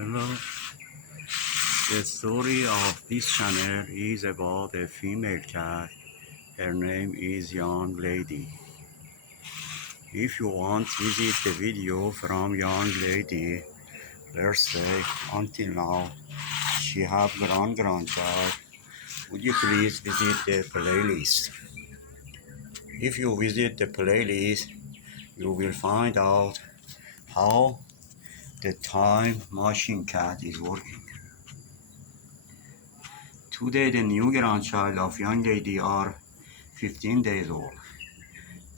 Hello. The story of this channel is about a female cat. Her name is Young Lady. If you want to visit the video from Young Lady birthday until now, she have grandchild. Would you please visit the playlist? If you visit the playlist, you will find out how the time machine cat is working. Today, the new grandchild of Young Lady are 15 days old.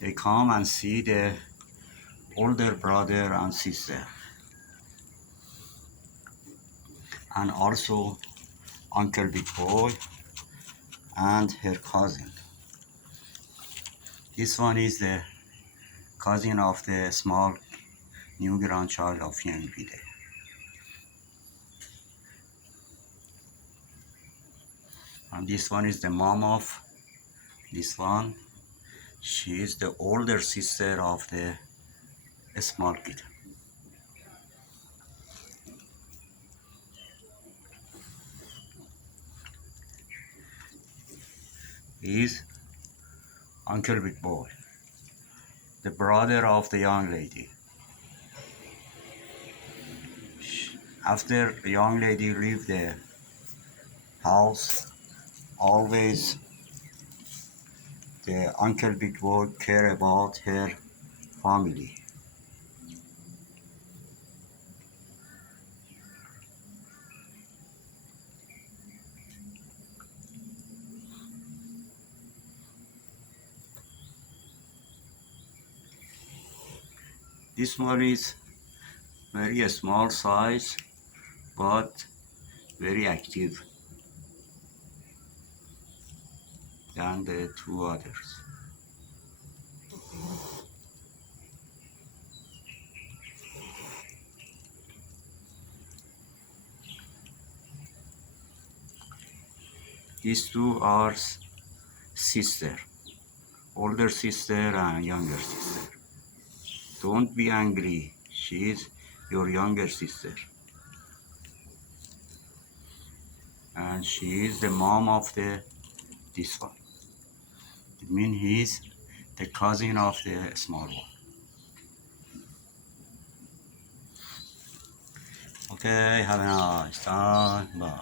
They come and see the older brother and sister, and also Uncle Big Boy and her cousin. This one is the cousin of the small new grandchild of Young Lady. And this one is the mom of this one. She is the older sister of the small kid. He is Uncle Big Boy, the brother of the young lady. After the young lady leave the house, always the Uncle Big Boy care about her family. This one is very small size, but very active than the two others. These two are sister, older sister and younger sister. Don't be angry, she is your younger sister. And she is the mom of this one. It means he is the cousin of the small one. Okay, have a nice time. Bye.